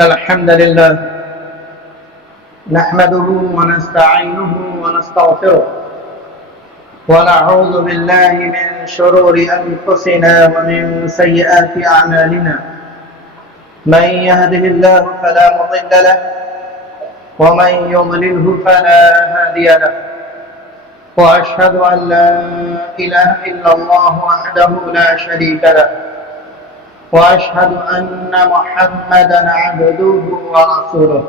الحمد لله نحمده ونستعينه ونستغفره ونعوذ بالله من شرور أنفسنا ومن سيئات أعمالنا. من يهده الله فلا مضل له ومن يضلله فلا هادي له، وأشهد أن لا إله إلا الله وحده لا شريك له، وأشهد أن محمدا عبده ورسوله.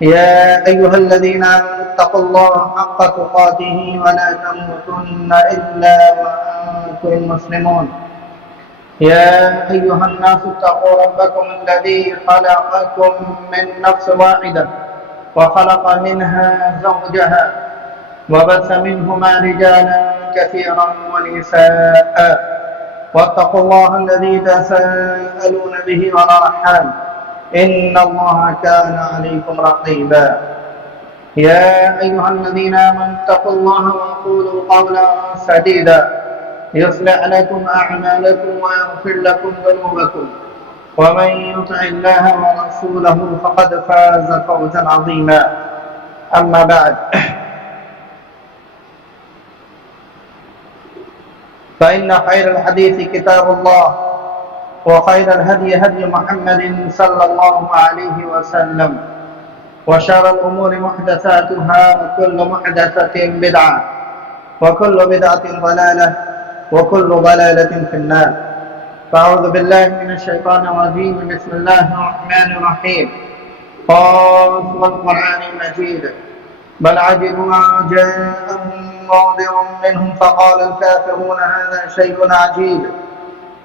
يا أيها الذين آمنوا اتقوا الله حق تقاته ولا تموتن إلا وأنتم مسلمون. يا أيها الناس اتقوا ربكم الذي خلقكم من نفس واحدة وخلق منها زوجها وبث منهما رجالا كثيرا ونساء، واتقوا الله الذي تساءلون به والأرحام إن الله كان عليكم رقيبا. يا أيها الذين آمنوا اتقوا الله وقولوا قولا سديدا يصلح لكم أعمالكم ويغفر لكم ذنوبكم، ومن يطع الله ورسوله فقد فاز فوزا عظيما. أما بعد، فإن خير الحديث كتاب الله، وخير الهدي هدي محمد صلى الله عليه وسلم، وشر الأمور محدثاتها، وكل محدثة بدعة، وكل بدعة ضلالة، وكل ضلالة في النار. فأعوذ بالله من الشيطان الرجيم. بسم الله الرحمن الرحيم. قاف والقرآن المجيد بل عجبوا أن جاءهم منذر منهم فقال الكافرون هذا شيء عجيب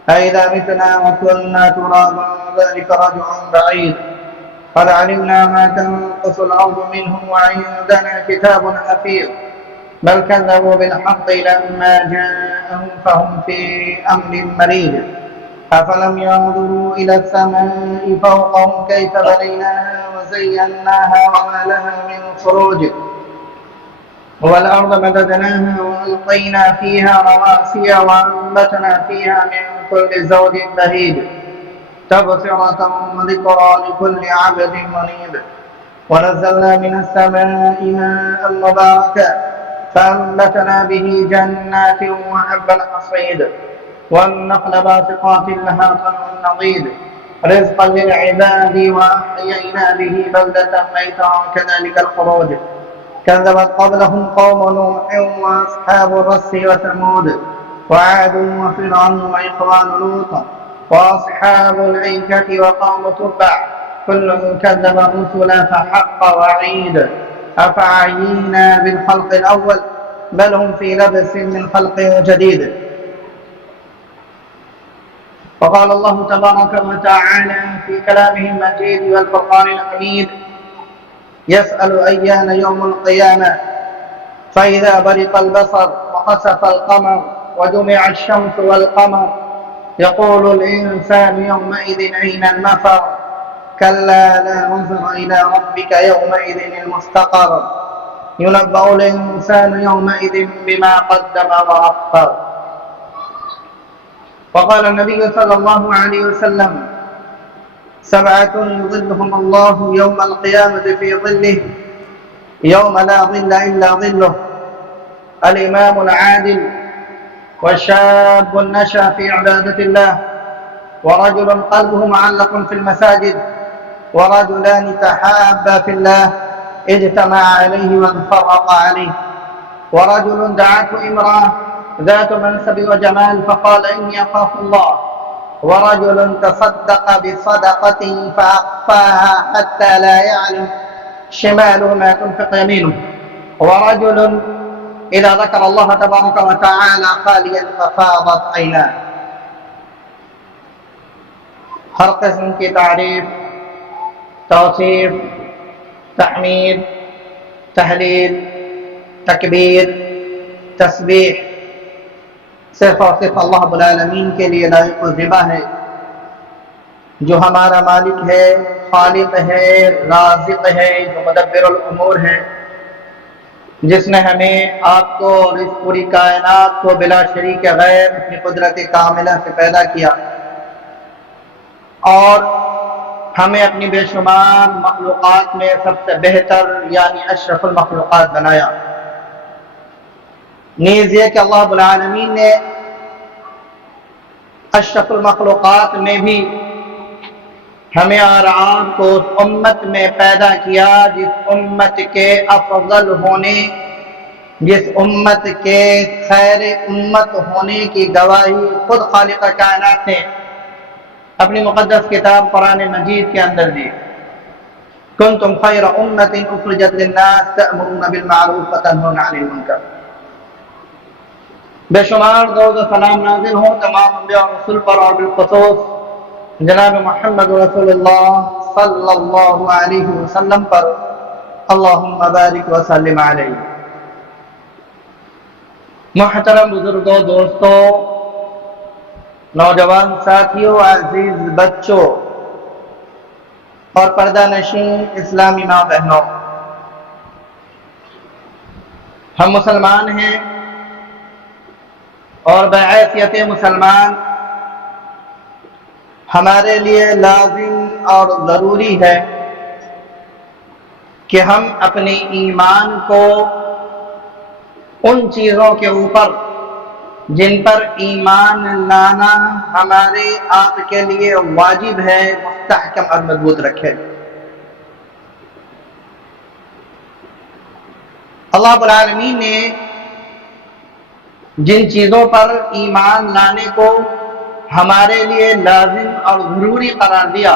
أئذا متنا وكنا ترابا ذلك رجع بعيد قد علمنا ما تنقص الأرض منهم وعندنا كتاب حفيظ بل كذبوا بالحق لما جاءهم فهم في أمر مريج أفلم ينظروا إلى السماء فوقهم كيف بنيناها وزيناها وما لها من فروج والأرض مددناها وألقينا فيها رواسي وأنبتنا فيها من كل زوج بهيج تبصرة وذكرى لكل عبد منيب ونزلنا من السماء ماء مباركا فأنبتنا به جنات وحب الحصيد والنخل باسقات لها طلع نضيد رزقا للعباد وأحيينا به بلدة ميتا كذلك الخروج كذبت قبلهم قوم نوح وأصحاب الرس وثمود وعاد وفرعون وإخوان لوط وأصحاب الأيكة وقوم تبع كل كذب الرسل فحق وعيد أفعينا بالخلق الأول بل هم في لبس من خلق جديد. وقال الله تبارك وتعالى في كلامه المجيد والفرقان الحميد يسأل أيان يوم القيامة فإذا برق البصر وخسف القمر وجمع الشمس والقمر يقول الإنسان يومئذ أين المفر كلا لا وزر إلى ربك يومئذ المستقر ينبأ الإنسان يومئذ بما قدم وأخر. وقال النبي صلى الله عليه وسلم سبعة يظلهم الله يوم القيامة في ظله يوم لا ظل إلا ظله الإمام العادل وشاب نشأ في عبادة الله ورجل قلبه معلق في المساجد ورجلان تحابا في الله اجتمع عليه وانفرق عليه ورجل دعته امرأة ذات منصب وجمال فقال إني أخاف الله ورجل تصدق بصدقة فأخفاها حتى لا يعلم شماله ما تنفق يمينه ورجل إذا ذكر الله تبارك وتعالى خاليا ففاضت عيناه. ہر قسم کی تعریف، توصیف، تحمید، تحلیل، تکبیر، تسبیح صرف اور صرف اللہ رب العالمین کے لیے لائق و زیبا ہے، جو ہمارا مالک ہے، خالق ہے، رازق ہے، جو مدبر الامور ہے، جس نے ہمیں آپ کو اور اس پوری کائنات کو بلا شریک غیر اپنی قدرت کاملہ سے پیدا کیا اور ہمیں اپنی بے شمار مخلوقات میں سب سے بہتر یعنی اشرف المخلوقات بنایا۔ نیز یہ کہ اللہ رب العالمین نے اشرف المخلوقات میں بھی ہمیں اور آپ کو اس امت میں پیدا کیا جس امت کے افضل ہونے، جس امت کے خیر امت ہونے کی گواہی خود خالق کائنات نے اپنی مقدس کتاب قرآن مجید کے اندر دی۔ کنتم خیر امت اخرجت للناس تأمرون بالمعروف وتنہون عن المنکر۔ بے شمار درود و سلام نازل ہوں تمام انبیاء اور رسول پر، اور بالخصوص جناب محمد رسول اللہ صلی اللہ علیہ وسلم پر، اللہم بارک وسلم علیہ۔ محترم بزرگوں، دوستوں، نوجوان ساتھیوں، عزیز بچوں اور پردہ نشین اسلامی ماں بہنوں، ہم مسلمان ہیں اور بحیثیت مسلمان ہمارے لیے لازم اور ضروری ہے کہ ہم اپنے ایمان کو ان چیزوں کے اوپر جن پر ایمان لانا ہمارے آپ کے لیے واجب ہے مستحکم اور مضبوط رکھے۔ اللہ رب العالمین نے جن چیزوں پر ایمان لانے کو ہمارے لیے لازم اور ضروری قرار دیا،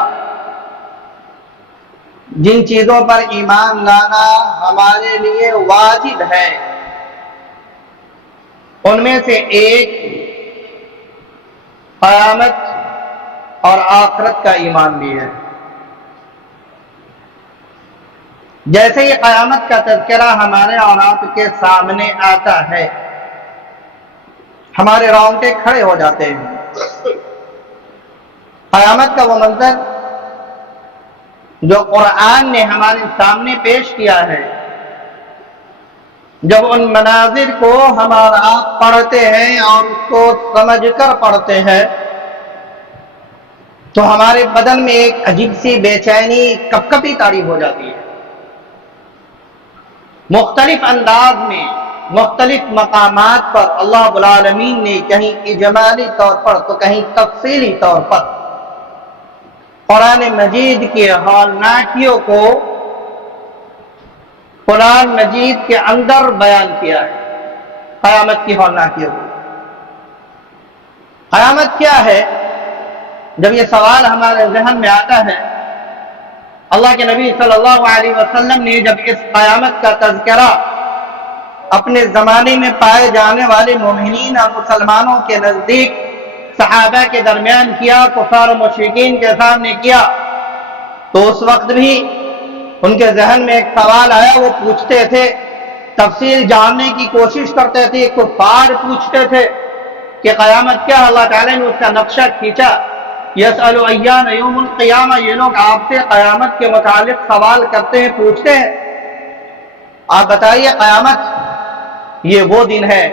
جن چیزوں پر ایمان لانا ہمارے لیے واجب ہے، ان میں سے ایک قیامت اور آخرت کا ایمان بھی ہے۔ جیسے ہی قیامت کا تذکرہ ہمارے اور آپ کے سامنے آتا ہے، ہمارے رونگٹے کھڑے ہو جاتے ہیں۔ قیامت کا وہ منظر جو قرآن نے ہمارے سامنے پیش کیا ہے، جب ان مناظر کو ہم اور آپ پڑھتے ہیں اور اس کو سمجھ کر پڑھتے ہیں تو ہمارے بدن میں ایک عجیب سی بے چینی کپکپی طاری ہو جاتی ہے۔ مختلف انداز میں مختلف مقامات پر اللہ رب العالمین نے کہیں اجمالی طور پر تو کہیں تفصیلی طور پر قرآن مجید کے ہولناکیوں کو قرآن مجید کے اندر بیان کیا ہے۔ قیامت کی ہولناکیوں کو، قیامت کیا ہے؟ جب یہ سوال ہمارے ذہن میں آتا ہے، اللہ کے نبی صلی اللہ علیہ وسلم نے جب اس قیامت کا تذکرہ اپنے زمانے میں پائے جانے والے مومنین اور مسلمانوں کے نزدیک صحابہ کے درمیان کیا، کفار و مشرکین کے سامنے کیا، تو اس وقت بھی ان کے ذہن میں ایک سوال آیا۔ وہ پوچھتے تھے، تفصیل جاننے کی کوشش کرتے تھے، کفار پوچھتے تھے کہ قیامت کیا؟ اللہ تعالیٰ نے اس کا نقشہ کھینچا، یسأل ایان یوم القیامہ۔ یہ لوگ آپ سے قیامت کے متعلق سوال کرتے ہیں، پوچھتے ہیں، آپ بتائیے قیامت یہ وہ دن ہے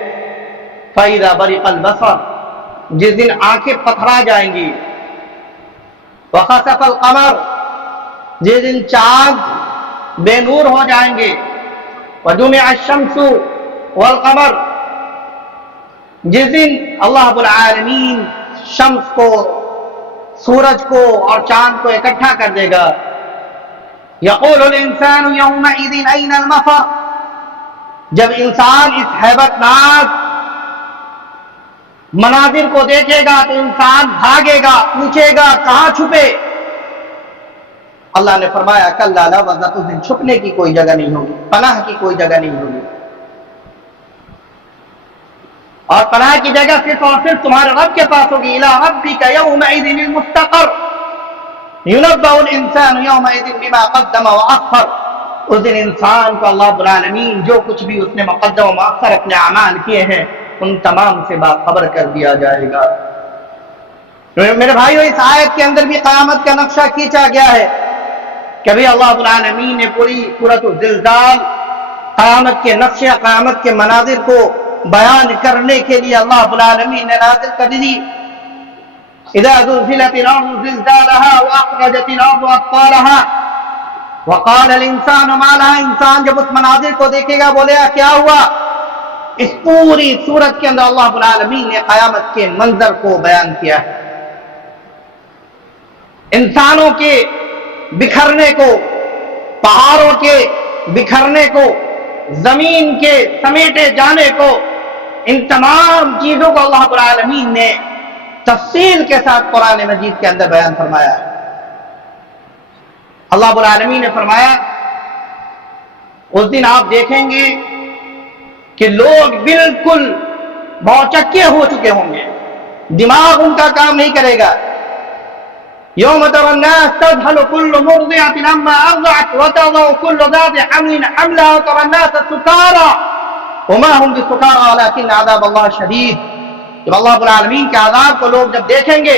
فَإِذَا بَرِقَ الْبَصَرُ، جس دن آنکھیں پتھرا جائیں گی، وَخَسَفَ الْقَمَرُ، جس دن چاند بے نور ہو جائیں گے، وَجُمِعَ الشَّمْسُ وَالْقَمَرُ، جس دن اللہ رب العالمین شمس کو، سورج کو اور چاند کو اکٹھا کر دے گا۔ یقول الانسان یومئذ این المفر، جب انسان اس ہیبت ناک مناظر کو دیکھے گا تو انسان بھاگے گا، پوچھے گا کہاں چھپے؟ اللہ نے فرمایا کلا لا وزر، اس دن چھپنے کی کوئی جگہ نہیں ہوگی، پناہ کی کوئی جگہ نہیں ہوگی، اور پناہ کی جگہ صرف اور صرف تمہارے رب کے پاس ہوگی۔ الی ربک یومئذ المستقر، ینبأ الانسان یومئذ بما قدم واخر، اس دن انسان کو اللہ رب العالمین جو کچھ بھی اس نے مقدم و مؤخر اپنے اعمال کیے ہیں ان تمام سے باخبر کر دیا جائے گا۔ میرے بھائیو، اس آیت کے اندر بھی قیامت کا نقشہ کھینچا گیا ہے۔ کبھی اللہ رب العالمین نے پوری سورۃ الزلزال، قیامت کے نقشے، قیامت کے مناظر کو بیان کرنے کے لیے اللہ رب العالمین نے نازل کر دی۔ اذا زلزلت الارض زلزالها واخرجت الارض اثقالها وقال الانسان ما لها. انسان جب اس مناظر کو دیکھے گا بولے گا کیا ہوا. اس پوری سورت کے اندر اللہ رب العالمین نے قیامت کے منظر کو بیان کیا ہے. انسانوں کے بکھرنے کو، پہاڑوں کے بکھرنے کو، زمین کے سمیٹے جانے کو، ان تمام چیزوں کو اللہ رب العالمین نے تفصیل کے ساتھ قرآن مجید کے اندر بیان فرمایا ہے. اللہ رب العالمین نے فرمایا اس دن آپ دیکھیں گے کہ لوگ بالکل بھوچکے ہو چکے ہوں گے، دماغ ان کا کام نہیں کرے گا. یوم تری الناس تذهل كل مرضعة عما ارضعت وتضع كل ذات حمل حملها وترى الناس سكارى وما هم بسكارى ولكن عذاب الله شديد. جب اللہ رب العالمین کے عذاب کو لوگ جب دیکھیں گے،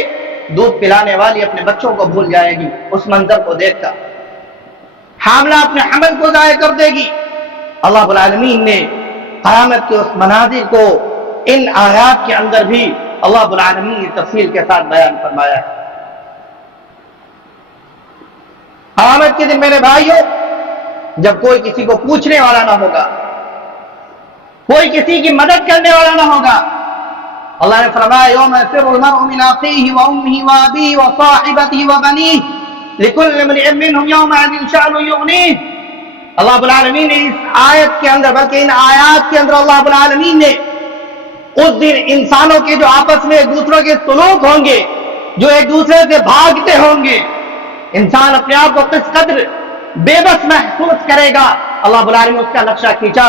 دودھ پلانے والی اپنے بچوں کو بھول جائے گی اس منظر کو دیکھ کر، حاملہ اپنے حمل کو ضائع کر دے گی. اللہ رب العالمین نے قیامت کے اس مناظر کو ان آیات کے اندر بھی اللہ رب العالمین نے تفصیل کے ساتھ بیان فرمایا ہے. قیامت کے دن میرے بھائیوں جب کوئی کسی کو پوچھنے والا نہ ہوگا، کوئی کسی کی مدد کرنے والا نہ ہوگا. اللہ نے فرمایا یوم یفر المرء من اخیہ وامہ وابیہ وصاحبتہ وبنیہ لکل امرئ منہم یومئذ شأن یغنیہ. اللہ رب العالمین نے اس آیت کے اندر، بلکہ ان آیات کے اندر اللہ رب العالمین نے اس دن انسانوں کے جو آپس میں ایک دوسرے کے سلوک ہوں گے، جو ایک دوسرے سے بھاگتے ہوں گے، انسان اپنے آپ کو کس قدر بے بس محسوس کرے گا. اللہ رب العالمین اس کا نقشہ کھینچا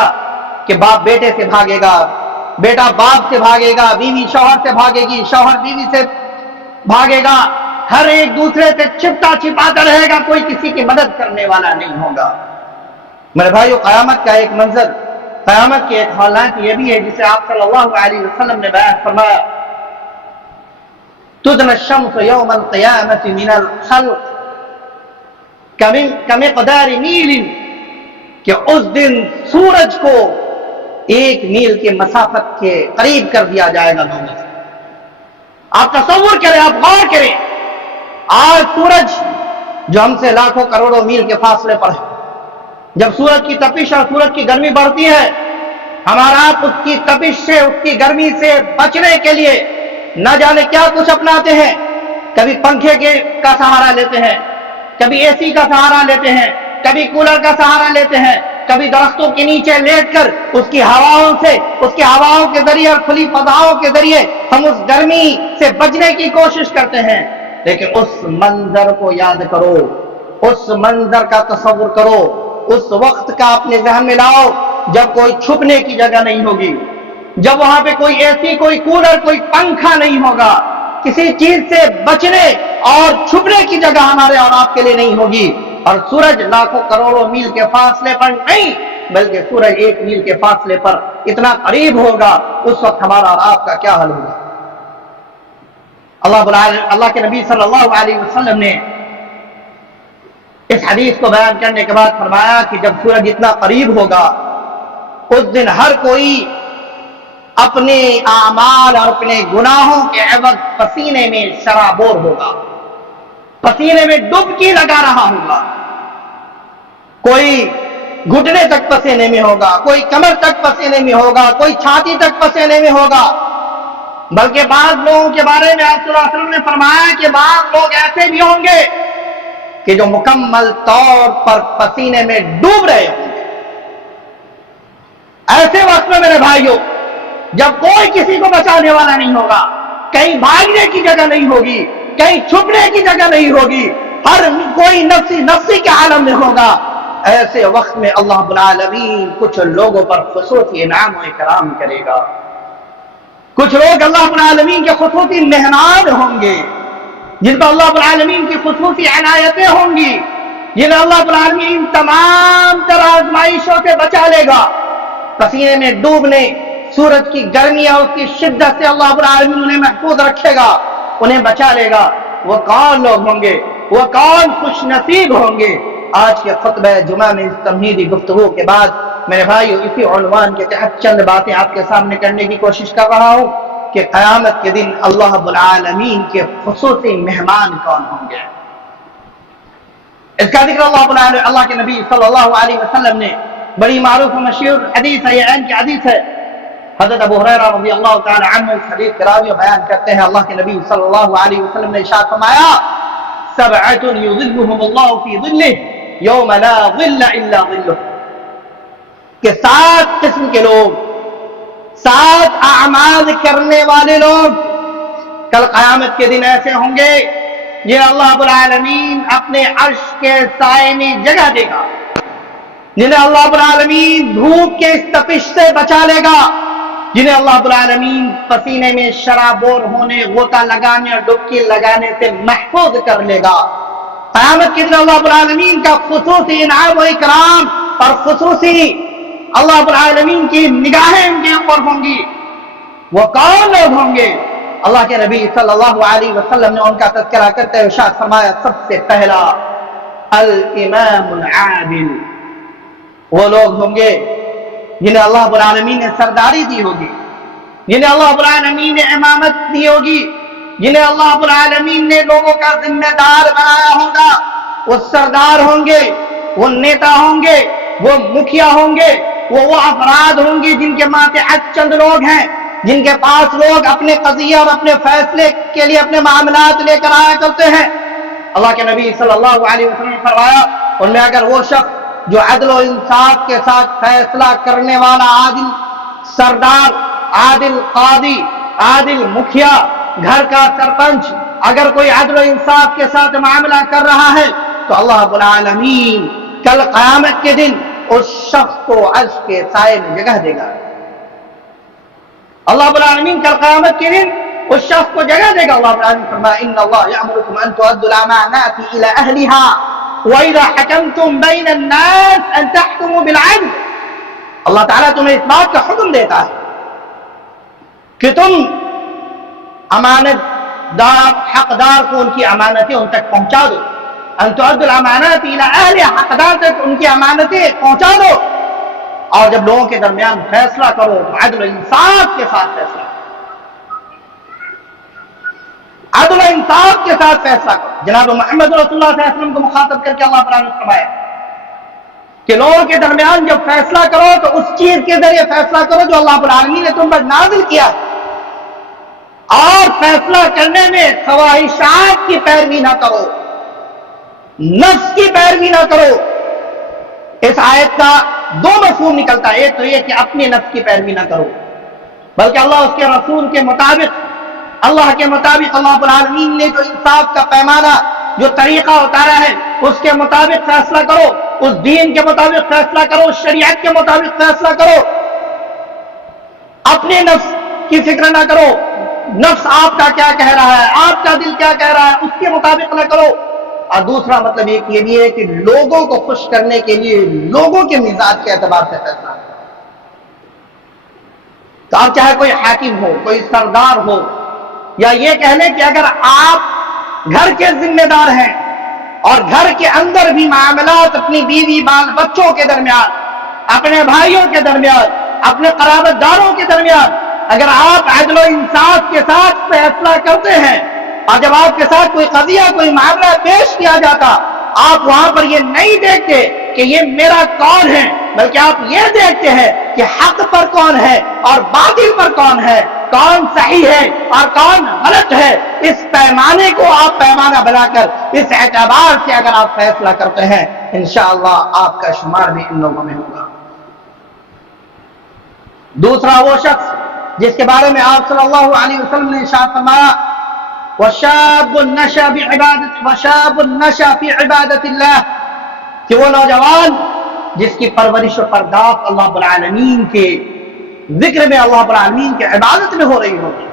کہ باپ بیٹے سے بھاگے گا، بیٹا باپ سے بھاگے گا، بیوی شوہر سے بھاگے گی، شوہر بیوی سے بھاگے گا، ہر ایک دوسرے سے چھپتا چھپاتا رہے گا، کوئی کسی کی مدد کرنے والا نہیں ہوگا. میرے بھائیو قیامت کا ایک منظر، قیامت کے ایک حالات یہ بھی ہے جسے آپ صلی اللہ علیہ وسلم نے بیان فرمایا تدنى الشمس يوم القيامة من الخلق کمقدار میل، کہ اس دن سورج کو ایک میل کے مسافت کے قریب کر دیا جائے گا لوگوں سے. آپ تصور کریں، آپ غور کریں، آج سورج جو ہم سے لاکھوں کروڑوں میل کے فاصلے پر ہے، جب سورج کی تپش اور سورج کی گرمی بڑھتی ہے، ہمارا آپ اس کی تپش سے، اس کی گرمی سے بچنے کے لیے نہ جانے کیا کچھ اپناتے ہیں. کبھی پنکھے کا سہارا لیتے ہیں، کبھی اے سی کا سہارا لیتے ہیں، کبھی کولر کا سہارا لیتے ہیں، کبھی درختوں کے نیچے لیٹ کر اس کی ہواؤں سے، اس کی ہواؤں کے ذریعے اور کھلی فضاؤں کے ذریعے ہم اس گرمی سے بچنے کی کوشش کرتے ہیں. لیکن اس منظر کو یاد کرو، اس منظر کا تصور کرو، اس وقت کا اپنے ذہن میں لاؤ جب کوئی چھپنے کی جگہ نہیں ہوگی، جب وہاں پہ کوئی اے سی، کوئی کولر، کوئی پنکھا نہیں ہوگا، کسی چیز سے بچنے اور چھپنے کی جگہ ہمارے اور آپ کے لیے نہیں ہوگی. اور سورج لاکھوں کروڑوں میل کے فاصلے پر نہیں، بلکہ سورج ایک میل کے فاصلے پر اتنا قریب ہوگا، اس وقت ہمارا اور آپ کا کیا حل ہوگا. اللہ کے نبی صلی اللہ علیہ وسلم نے اس حدیث کو بیان کرنے کے بعد فرمایا کہ جب سورج اتنا قریب ہوگا اس دن ہر کوئی اپنے اعمال اور اپنے گناہوں کے عوض پسینے میں شرابور ہوگا، پسینے میں ڈبکی لگا رہا ہوگا. کوئی گھٹنے تک پسینے میں ہوگا، کوئی کمر تک پسینے میں ہوگا، کوئی چھاتی تک پسینے میں ہوگا. بلکہ بعض لوگوں کے بارے میں آپ صلی اللہ علیہ وسلم نے فرمایا کہ بعض لوگ ایسے بھی ہوں گے کہ جو مکمل طور پر پسینے میں ڈوب رہے ہوں گے. ایسے وقت میں میرے بھائیوں جب کوئی کسی کو بچانے والا نہیں ہوگا، کہیں بھاگنے کی جگہ نہیں ہوگی، کہیں چھپنے کی جگہ نہیں ہوگی، ہر کوئی نفسی کے عالم میں ہوگا، ایسے وقت میں اللہ رب العالمین کچھ لوگوں پر خصوصی انعام و اکرام کرے گا. کچھ لوگ اللہ رب العالمین کے خصوصی مہمان ہوں گے، جن پر اللہ رب العالمین کی خصوصی عنایتیں ہوں گی، جنہیں اللہ رب العالمین تمام طرح آزمائشوں سے بچا لے گا. پسینے میں ڈوبنے، سورج کی گرمی اور اس کی شدت سے اللہ رب العالمین انہیں محفوظ رکھے گا، انہیں بچا لے گا. وہ کون لوگ ہوں گے، وہ کون خوش نصیب ہوں گے؟ آج کے خطبہ جمعہ میں اس تمہیدی گفتگو کے بعد میرے بھائیو اسی عنوان کے تحت چند باتیں آپ کے سامنے کرنے کی کوشش کر رہا ہوں. کہ قیامت کے دن اللہ رب العالمین کے خصوصی مہمان کون ہوں گے۔ اس کا ذکر اللہ کے نبی صلی اللہ علیہ وسلم نے بڑی معروف و مشہور حدیث ہے، یہ عین کی حدیث ہے، حضرت ابو ہریرہ رضی اللہ تعالی عنہ اس حدیث کے راوی بیان کرتے ہیں، اللہ کے نبی صلی اللہ علیہ وسلم نے ارشاد فرمایا سبعۃ یظلهم اللہ فی ظلہ یوم لا ظل الا ظلہ، کہ 7 قسم کے لوگ، 7 اعمال کرنے والے لوگ کل قیامت کے دن ایسے ہوں گے جنہیں اللہ رب العالمین اپنے عرش کے سائے میں جگہ دے گا، جنہیں اللہ رب العالمین دھوپ کے اس تپش سے بچا لے گا، جنہیں اللہ رب العالمین پسینے میں شرابور ہونے، غوطہ لگانے اور ڈبکی لگانے سے محفوظ کر لے گا۔ قیامت کے دن اللہ رب العالمین کا خصوصی انعام و اکرام اور خصوصی اللہ رب العالمین کی نگاہیں ان کے اوپر ہوں گی۔ وہ کون لوگ ہوں گے؟ اللہ کے نبی صلی اللہ علیہ وسلم نے ان کا تذکرہ کرتے ہوئے ارشاد فرمایا سب سے پہلا الامام العادل، وہ لوگ ہوں گے جنہیں اللہ رب العالمین نے سرداری دی ہوگی، جنہیں اللہ رب العالمین نے امامت دی ہوگی، جنہیں اللہ رب العالمین نے لوگوں کا ذمہ دار بنایا ہوگا، وہ سردار ہوں گے، وہ نیتا ہوں گے، وہ مکھیا ہوں گے، وہ افراد ہوں گے جن کے ماتحت چند لوگ ہیں، جن کے پاس لوگ اپنے قضیے اور اپنے فیصلے کے لیے اپنے معاملات لے کر آیا کرتے ہیں۔ اللہ کے نبی صلی اللہ علیہ وسلم نے فرمایا ان میں اگر وہ شخص جو عدل و انصاف کے ساتھ فیصلہ کرنے والا عادل سردار، عادل قاضی، عادل مکھیا، گھر کا سرپنچ اگر کوئی عدل و انصاف کے ساتھ معاملہ کر رہا ہے تو اللہ رب العالمین کل قیامت کے دن اس شخص کو عرش کے سائے میں جگہ دے گا۔ اللہ رب العالمین کل قیامت کے دن اس شخص کو جگہ دے گا۔ اللہ رب العالمین فرمایا ان اللہ یأمرکم ان تؤدوا الامانات الى اہلها وَإِذَا حَكَمْتُمْ بَيْنَ النَّاسِ أَن تَحْكُمُوا بِالْعَدْلِ، اللہ تعالیٰ تمہیں اس بات کا حکم دیتا ہے کہ تم امانت دار حقدار کو ان کی امانتیں ان تک پہنچا دو، ان تؤدوا الامانات الى اہلها، حقدار تک ان کی امانتیں پہنچا دو، اور جب لوگوں کے درمیان فیصلہ کرو تو عدل و انصاف کے ساتھ فیصلہ کرو، عدل و انصاف کے ساتھ فیصلہ کرو۔ جناب محمد رسول اللہ صلی اللہ علیہ وسلم کو مخاطب کر کے اللہ تعالیٰ نے فرمایا کہ لوگوں کے درمیان جب فیصلہ کرو تو اس چیز کے ذریعے فیصلہ کرو جو اللہ رب العالمین نے تم پر نازل کیا ہے، اور فیصلہ کرنے میں خواہشات کی پیروی نہ کرو، نفس کی پیروی نہ کرو۔ اس آیت کا 2 مفہوم نکلتا ہے، ایک تو یہ کہ اپنے نفس کی پیروی نہ کرو، بلکہ اللہ اس کے رسول کے مطابق، اللہ کے مطابق اللہ رب العالمین نے جو انصاف کا پیمانہ، جو طریقہ اتارا ہے اس کے مطابق فیصلہ کرو، اس دین کے مطابق فیصلہ کرو، اس شریعت کے مطابق فیصلہ کرو، اپنے نفس کی فکر نہ کرو، نفس آپ کا کیا کہہ رہا ہے، آپ کا دل کیا کہہ رہا ہے اس کے مطابق نہ کرو۔ اور دوسرا مطلب یہ بھی ہے کہ لوگوں کو خوش کرنے کے لیے لوگوں کے مزاج کے اعتبار سے فیصلہ کرو۔ تو آپ چاہے کوئی حاکم ہو، کوئی سردار ہو، یا یہ کہہ لیں کہ اگر آپ گھر کے ذمہ دار ہیں اور گھر کے اندر بھی معاملات اپنی بیوی بال بچوں کے درمیان، اپنے بھائیوں کے درمیان، اپنے قرابت داروں کے درمیان اگر آپ عدل و انصاف کے ساتھ فیصلہ کرتے ہیں، اور جب آپ کے ساتھ کوئی قضیہ، کوئی معاملہ پیش کیا جاتا، آپ وہاں پر یہ نہیں دیکھتے کہ یہ میرا کون ہے، بلکہ آپ یہ دیکھتے ہیں کہ حق پر کون ہے اور باطل پر کون ہے، کون صحیح ہے اور کون غلط ہے، اس پیمانے کو آپ پیمانہ بنا کر اس اعتبار سے اگر آپ فیصلہ کرتے ہیں انشاءاللہ آپ کا شمار بھی ان لوگوں میں ہوگا۔ دوسرا وہ شخص جس کے بارے میں آپ صلی اللہ علیہ وسلم نے ارشاد فرمایا وَشَابٌ نَشَأَ فِي عِبَادَةِ اللَّهِ، کہ وہ نوجوان جس کی پرورش و پرداخت اللہ رب العالمین کے ذکر میں، اللہ رب العالمین کی عبادت میں ہو رہی ہوگی،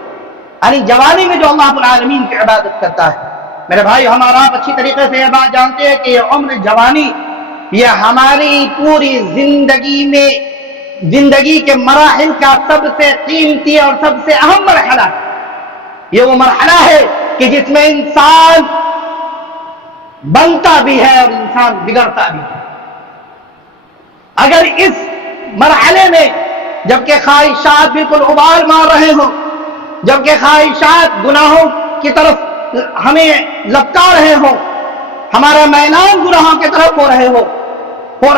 یعنی جوانی میں جو اللہ رب العالمین کی عبادت کرتا ہے۔ میرے بھائی ہمارا آپ اچھی طریقے سے یہ بات جانتے ہیں کہ یہ عمر جوانی یہ ہماری پوری زندگی میں، زندگی کے مراحل کا سب سے قیمتی اور سب سے اہم مرحلہ ہے۔ یہ وہ مرحلہ ہے کہ جس میں انسان بنتا بھی ہے اور انسان بگڑتا بھی ہے۔ اگر اس مرحلے میں جبکہ خواہشات بالکل ابال مار رہے ہوں، جبکہ خواہشات گناہوں کی طرف ہمیں لپٹا رہے ہوں، ہمارا میلان گناہوں کی طرف ہو رہے ہو اور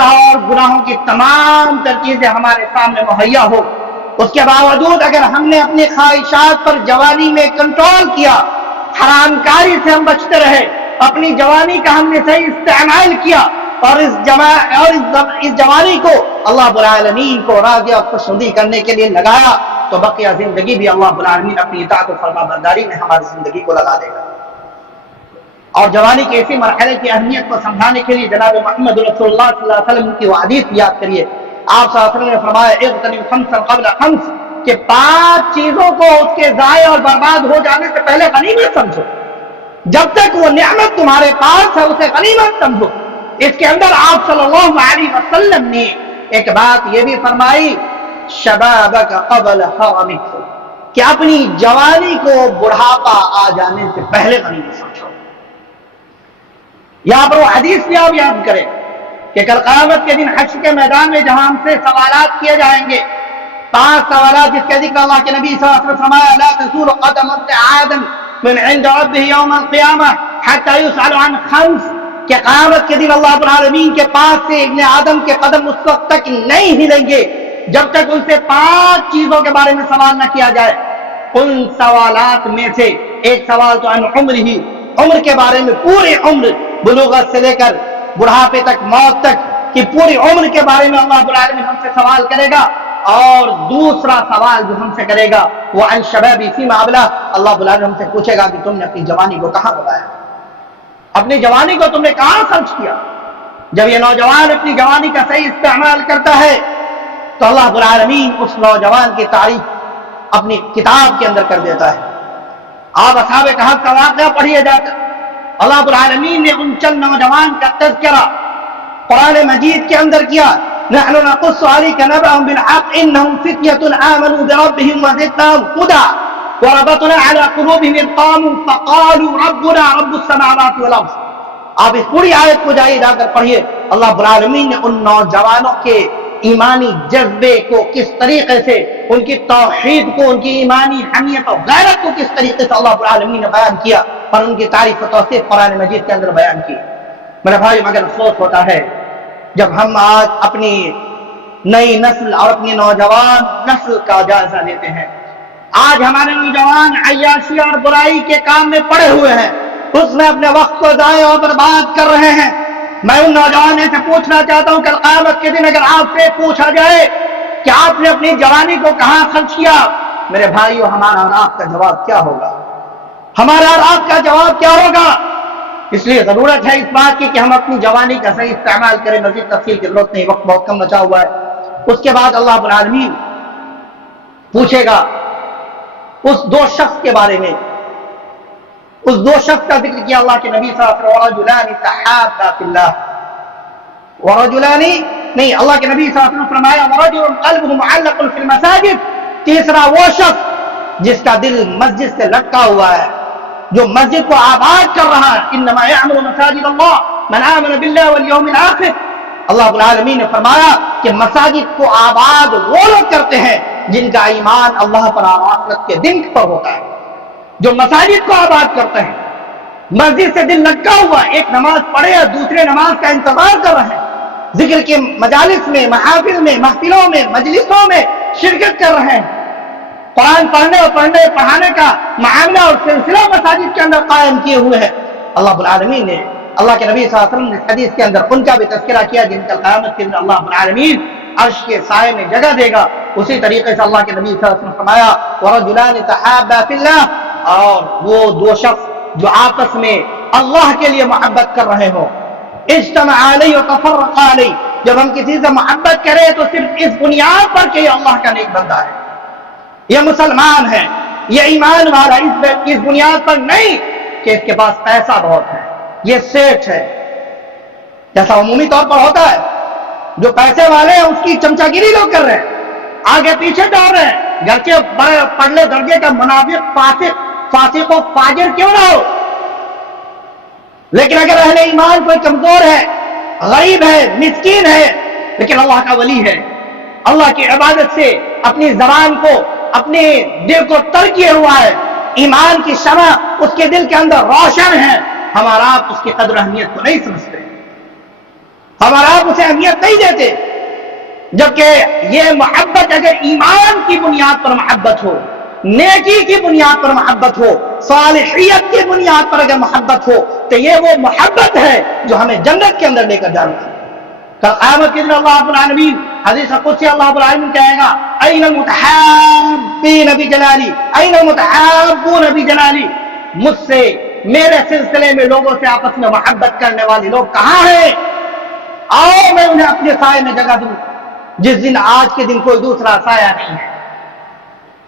گناہوں کی تمام تر چیزیں ہمارے سامنے مہیا ہو، اس کے باوجود اگر ہم نے اپنی خواہشات پر جوانی میں کنٹرول کیا، حرام کاری سے ہم بچتے رہے، اپنی جوانی کا ہم نے صحیح استعمال کیا اور اس جوانی کو اللہ رب العالمین کو راضی اور خوشنودی کرنے کے لیے لگایا، تو بقیہ زندگی بھی اللہ رب العالمین اپنی اطاعت و فرما برداری میں ہماری زندگی کو لگا دے گا۔ اور جوانی کے اسی مرحلے کی اہمیت کو سمجھانے کے لیے جناب محمد رسول اللہ صلی اللہ علیہ وسلم کی وہ حدیث یاد کریے۔ آپ صلی اللہ علیہ وسلم نے فرمایا اغتنم خمسا قبل خمس، کہ 5 چیزوں کو اس کے ضائع اور برباد ہو جانے سے پہلے غنیمت سمجھو، جب تک وہ نعمت تمہارے پاس ہے اسے غنیمت سمجھو۔ اس کے اندر آپ صلی اللہ علیہ وسلم نے ایک بات یہ بھی فرمائی، شبابک قبل حرمک، کہ اپنی جوانی کو بڑھاپا آ جانے سے پہلے غنیمت سمجھو۔ یہاں پر وہ حدیث بھی آپ یاد کریں کہ کل قیامت کے دن حشر کے میدان میں جہاں ہم سے سوالات کیے جائیں گے، 5 سوالات جس کا ذکر اللہ کے نبی صلی اللہ علیہ وسلم فرمایا لا تزول قدم ابن آدم من عند ربه يوم القيامة حتى يسأل عن 5، کہ قیامت کے دن اللہ رب العالمین کے پاس سے ابن آدم کے قدم اس وقت تک نہیں ہلیں گے جب تک ان سے 5 چیزوں کے بارے میں سوال نہ کیا جائے۔ ان سوالات میں سے ایک سوال تو عن عمرہ، عمر کے بارے میں، پوری عمر بلوغت سے لے کر بڑھاپے تک، موت تک کی پوری عمر کے بارے میں اللہ رب العالمین ہم سے سوال کرے گا۔ اور دوسرا سوال جو ہم سے کرے گا وہ عن شبابی فیما ابلا، اللہ رب العالمین ہم سے پوچھے گا کہ تم نے اپنی جوانی کو کہاں گوایا، اپنی جوانی کو تم نے کہاں خرچ کیا۔ جب یہ نوجوان اپنی جوانی کا صحیح استعمال کرتا ہے تو اللہ رب العالمین اس نوجوان کی تعریف اپنی کتاب کے اندر کر دیتا ہے۔ آپ اصحاب کہف کا واقعہ پڑھیے جا کر، اللہ رب العالمین نے ان چند نوجوان کا تذکرہ قرآن مجید کے اندر کیا، نحن نقص عليك نبأهم بالحق انهم فتية آمنوا بربهم وزدناهم هدى وربطنا على قلوبهم اذ قاموا فقالوا ربنا رب السماوات والارض۔ آپ اس پوری آیت کو جائیے جا کر پڑھیے، اللہ رب العالمین نے ان نوجوانوں کے ایمانی جذبے کو کس طریقے سے، ان کی توحید کو، ان کی ایمانی حمیت اور غیرت کو کس طریقے سے اللہ رب العالمین نے بیان کیا اور ان کی تعریف و توصیف قرآن مجید کے اندر بیان کی۔ میرے بھائی مگر افسوس ہوتا ہے جب ہم آج اپنی نئی نسل اور اپنی نوجوان نسل کا جائزہ لیتے ہیں، آج ہمارے نوجوان عیاشی اور برائی کے کام میں پڑے ہوئے ہیں، اس میں اپنے وقت کو ضائع اور برباد کر رہے ہیں۔ میں ان نوجوانوں سے پوچھنا چاہتا ہوں کہ قیامت کے دن اگر آپ سے پوچھا جائے کہ آپ نے اپنی جوانی کو کہاں خرچ کیا، میرے بھائیو ہمارا اور آپ کا جواب کیا ہوگا؟ ہمارا اور آپ کا جواب کیا ہوگا؟ اس لیے ضرورت ہے اس بات کی کہ ہم اپنی جوانی کا صحیح استعمال کریں۔ مزید تفصیل کی ضرورت نہیں، وقت بہت کم بچا ہوا ہے۔ اس کے بعد اللہ رب العالمین پوچھے گا اس 2 شخص کے بارے میں، اس 2 شخص کا ذکر کیا اللہ کے نبی صلی اللہ علیہ وسلم، ورجلان تحابا فی اللہ، ورجلان نہیں، اللہ کے نبی صلی اللہ علیہ وسلم فرمایا ورجل قلبه معلق فی المساجد، تیسرا وہ شخص جس کا دل مسجد سے لٹکا ہوا ہے، جو مسجد کو آباد کر رہا ہے۔ انما یعمر مساجد اللہ من آمن باللہ والیوم الآخر، اللہ رب العالمین نے فرمایا کہ مساجد کو آباد وہ لوگ کرتے ہیں جن کا ایمان اللہ پر اور آخرت کے دن پر ہوتا ہے، جو مساجد کو آباد کرتے ہیں۔ مسجد سے دل لٹکا ہوا، ایک نماز پڑھے اور دوسرے نماز کا انتظار کر رہے ہیں، ذکر کے مجالس میں، محافل میں، محفلوں میں، مجلسوں میں شرکت کر رہے ہیں، قرآن پڑھنے اور پڑھانے کا معاملہ اور سلسلہ مساجد کے اندر قائم کیے ہوئے ہیں۔ اللہ رب العالمین نے، اللہ کے نبی صلی اللہ علیہ وسلم نے حدیث کے اندر ان کا بھی تذکرہ کیا جن کا قیامت کے اندر اللہ رب العالمین عرش کے سائے میں جگہ دے گا۔ اسی طریقے سے اللہ کے نبی صلی اللہ علیہ وسلم فرمایا ورجلان تحابا فی اللہ، اور وہ 2 شخص جو آپس میں اللہ کے لیے محبت کر رہے ہوں، اجتمع علیہ وتفرق علیہ، جب ہم کسی سے محبت کریں تو صرف اس بنیاد پر کہ یہ اللہ کا نیک بندہ ہے، یہ مسلمان ہے، یہ ایمان والا، اس بنیاد پر نہیں کہ اس کے پاس پیسہ بہت ہے، یہ سیٹ ہے، جیسا عمومی طور پر ہوتا ہے، جو پیسے والے ہیں اس کی چمچا گیری لوگ کر رہے ہیں، آگے پیچھے دوڑ رہے ہیں، گھر کے بڑے پڑھلے درجے کا منافق، فاسق و فاجر کیوں نہ ہو، لیکن اگر اہل ایمان کوئی کمزور ہے، غریب ہے، مسکین ہے، لیکن اللہ کا ولی ہے، اللہ کی عبادت سے اپنی زبان کو، اپنے دل کو تر کیے ہوا ہے، ایمان کی شمع اس کے دل کے اندر روشن ہے، ہمارا آپ اس کی قدر اہمیت کو نہیں سمجھتے، ہمارا آپ اسے اہمیت نہیں دیتے، جبکہ یہ محبت اگر ایمان کی بنیاد پر محبت ہو، نیکی کی بنیاد پر محبت ہو، صالحیت کی بنیاد پر اگر محبت ہو تو یہ وہ محبت ہے جو ہمیں جنت کے اندر لے کر جانا ہے۔ کل قیامت کے دن اللہ رب العالمین حدیث قدسی اللہ رب العالمین کہے گا این المتحابین بجلالی، این المتحابون بجلالی، مجھ سے میرے سلسلے میں لوگوں سے آپس میں محبت کرنے والے لوگ کہاں ہیں؟ آؤ میں انہیں اپنے سائے میں جگہ دوں، جس دن آج کے دن کوئی دوسرا سایہ نہیں ہے۔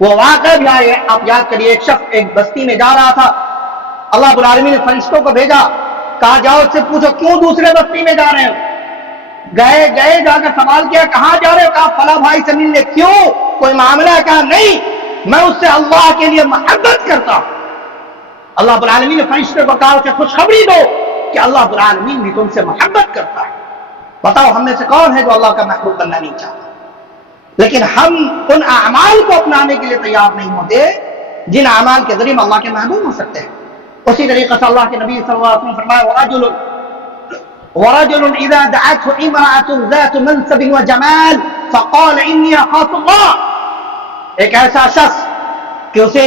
وہ واقعہ بھی آئے، آپ یاد کریے، ایک شخص ایک بستی میں جا رہا تھا، اللہ رب العالمین نے فرشتوں کو بھیجا، کہا جاؤ اس سے پوچھو کیوں دوسرے بستی میں جا رہے ہو؟ گئے جا کر سوال کیا کہاں جا رہے ہو؟ کہا فلاں بھائی سے ملنے۔ کیوں؟ کوئی معاملہ؟ کہا نہیں، میں اس سے اللہ کے لیے محبت کرتا ہوں۔ اللہ رب العالمین نے فرشتے کو کہا اسے خوشخبری دو کہ اللہ رب العالمین بھی تم سے محبت کرتا ہے۔ بتاؤ ہم میں سے کون ہے جو اللہ کا محبوب بننا نہیں چاہتا؟ لیکن ہم ان اعمال کو اپنانے کے لیے تیار نہیں ہوتے جن اعمال کے ذریعے اللہ کے محبوب ہو سکتے ہیں۔ اسی طریقے سے اللہ کے نبی صلی اللہ علیہ وسلم فرمایا ورجل اذا دعته امرأة ذات منصب وجمال فقال اني اخاف اللہ، ایک ایسا شخص کہ اسے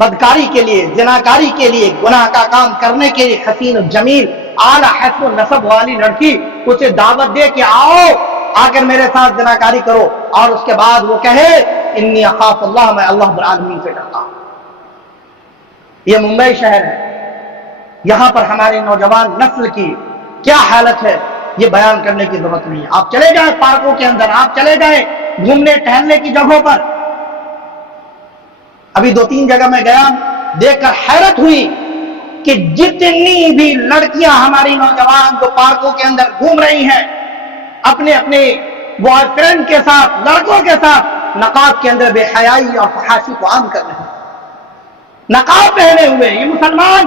بدکاری کے لیے، زناکاری کے لیے، گناہ کا کام کرنے کے لیے حسین الجمیل اعلی حسب و نسب والی لڑکی اسے دعوت دے کہ آؤ آ کر میرے ساتھ زناکاری کرو، اور اس کے بعد وہ کہے انی اخاف اللہ، میں اللہ رب العالمین سے ڈرتا ہوں۔ یہ ممبئی شہر ہے، یہاں پر ہمارے نوجوان نسل کی کیا حالت ہے یہ بیان کرنے کی ضرورت نہیں ہے۔ آپ چلے جائیں پارکوں کے اندر، آپ چلے جائیں گھومنے ٹہلنے کی جگہوں پر، ابھی 2-3 جگہ میں گیا، دیکھ کر حیرت ہوئی کہ جتنی بھی لڑکیاں ہماری نوجوان جو پارکوں کے اندر گھوم رہی ہیں اپنے اپنے بوائے فرینڈ کے ساتھ، لڑکوں کے ساتھ نقاب کے اندر بے حیائی اور فحاشی کو عام کر رہے ہیں، نقاب پہنے ہوئے۔ یہ مسلمان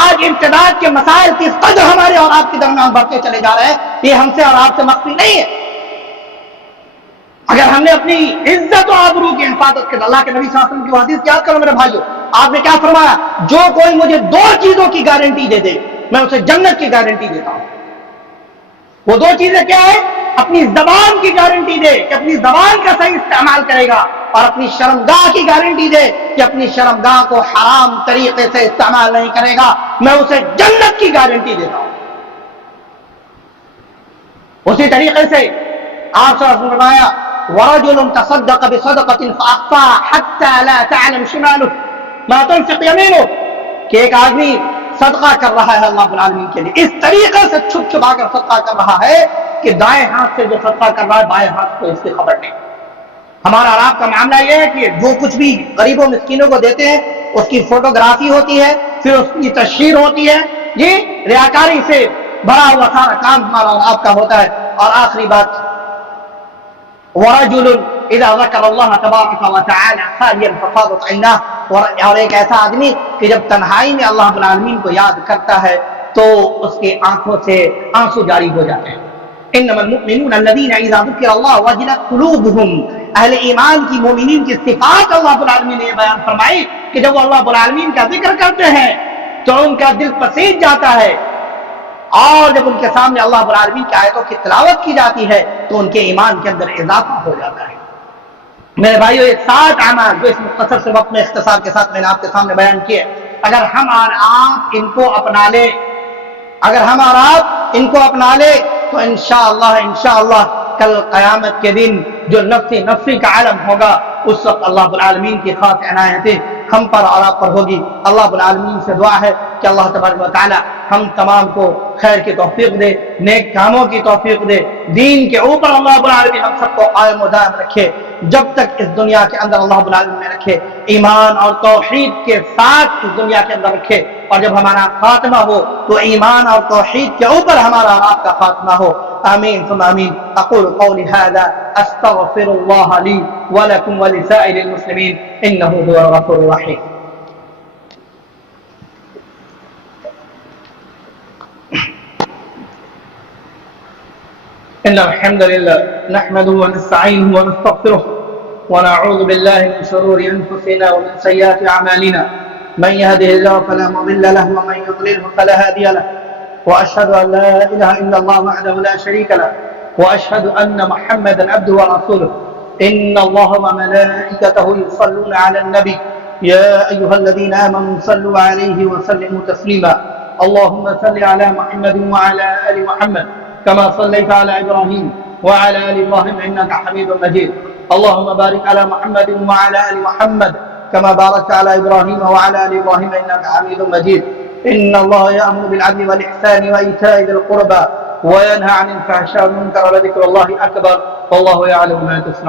آج ارتداد کے مسائل کس قدر ہمارے اور آپ کے درمیان بڑھتے چلے جا رہے ہیں، یہ ہم سے اور آپ سے مخفی نہیں ہے۔ اگر ہم نے اپنی عزت و آبرو کی حفاظت کی، اللہ کے نبی صلی اللہ علیہ وسلم کی حدیث یاد کرو میرے بھائیو، آپ نے کیا فرمایا؟ جو کوئی مجھے 2 چیزوں کی گارنٹی دے دے میں اسے جنت کی گارنٹی دیتا ہوں۔ وہ 2 چیزیں کیا ہے؟ اپنی زبان کی گارنٹی دے کہ اپنی زبان کا صحیح استعمال کرے گا، اور اپنی شرمگاہ کی گارنٹی دے کہ اپنی شرمگاہ کو حرام طریقے سے استعمال نہیں کرے گا، میں اسے جنت کی گارنٹی دیتا ہوں۔ اسی طریقے سے آپ صلی اللہ علیہ وسلم نے فرمایا ورجل تصدق بصدقة فأخفاها حتى لا تعلم شماله ما تنفق يمينه، کہ ایک آدمی صدقہ کر رہا ہے اللہ رب العالمین کے لیے، اس طریقے سے چھپ چھپا کر صدقہ کر رہا ہے کہ دائیں ہاتھ سے جو صدقہ کر رہا ہے بائیں ہاتھ کو اس کی خبر نہیں۔ ہمارا اور آپ کا معاملہ یہ ہے کہ جو کچھ بھی غریبوں مسکینوں کو دیتے ہیں اس کی فوٹوگرافی ہوتی ہے، پھر اس کی تشہیر ہوتی ہے، یہ ریاکاری سے بھرا ہوا سارا کام ہمارا اور آپ کا ہوتا ہے۔ اور آخری بات ورجل اذا ذکر اللہ تبارک و تعالی خالیا ففاضت عیناہ، اور ایک ایسا آدمی کہ جب تنہائی میں اللہ رب العالمین کو یاد کرتا ہے تو اس کی آنکھوں سے آنسو جاری ہو جاتے ہیں۔ انما المؤمنون الذین اذا ذکر اللہ وجلت قلوبهم، اہل ایمان کی مومنین کی صفات اللہ رب العالمین نے یہ بیان فرمائی کہ جب وہ اللہ رب العالمین کا ذکر کرتے ہیں تو ان کا دل پسیج جاتا ہے، اور جب ان کے سامنے اللہ رب العالمین کی آیتوں کی تلاوت کی جاتی ہے تو ان کے ایمان کے اندر اضافہ ہو جاتا ہے۔ میرے بھائیو، یہ 7 اعمال جو اس مختصر سے وقت میں اختصار کے ساتھ میں نے آپ کے سامنے بیان کیے، اگر ہم اور آپ ان کو اپنا لے، اگر ہم اور آپ ان کو اپنا لے تو انشاءاللہ کل قیامت کے دن جو نفسی کا عالم ہوگا اس وقت اللہ رب العالمین کی خاص عنایتیں ہم پر اور آپ پر ہوگی۔ اللہ رب العالمین سے دعا ہے کہ اللہ تبارک و تعالی ہم تمام کو خیر کی توفیق دے، نیک کاموں کی توفیق دے، دین کے اوپر اللہ رب العالمین ہم سب کو قائم و دائم رکھے جب تک اس دنیا کے اندر اللہ رب العالمین میں رکھے، ایمان اور توحید کے ساتھ اس دنیا کے اندر رکھے، اور جب ہمارا خاتمہ ہو تو ایمان اور توحید کے اوپر ہمارا آپ کا خاتمہ ہو۔ آمین ثم آمین۔ اقول قولی هذا استغفر الله لي ولكم ولسائر المسلمين انه هو الغفور الرحيم۔ ان الحمد لله نحمده ونستعينه ونستغفره ونعوذ بالله من شرور أنفسنا ومن سيئات أعمالنا من يهده الله فلا مضل له ومن يضلله فلا هادي له وأشهد أن لا إله إلا الله وحده لا شريك له وأشهد أن محمدا عبده ورسوله إن الله وملائكته يصلون على النبي يا أيها الذين آمنوا صلوا عليه وسلموا تسليما اللهم صل على محمد وعلى آل محمد كما صليت على إبراهيم وعلى آل إبراهيم إنك حميد مجيد اللهم بارك على محمد وعلى آل محمد كما باركت على إبراهيم وعلى آل إبراهيم إنك حميد مجيد إن الله يأمر بالعدل والإحسان وإيتاء ذي القربى وينهى عن الفحشاء والمنكر ولذكر الله أكبر والله يعلم ما تصنعون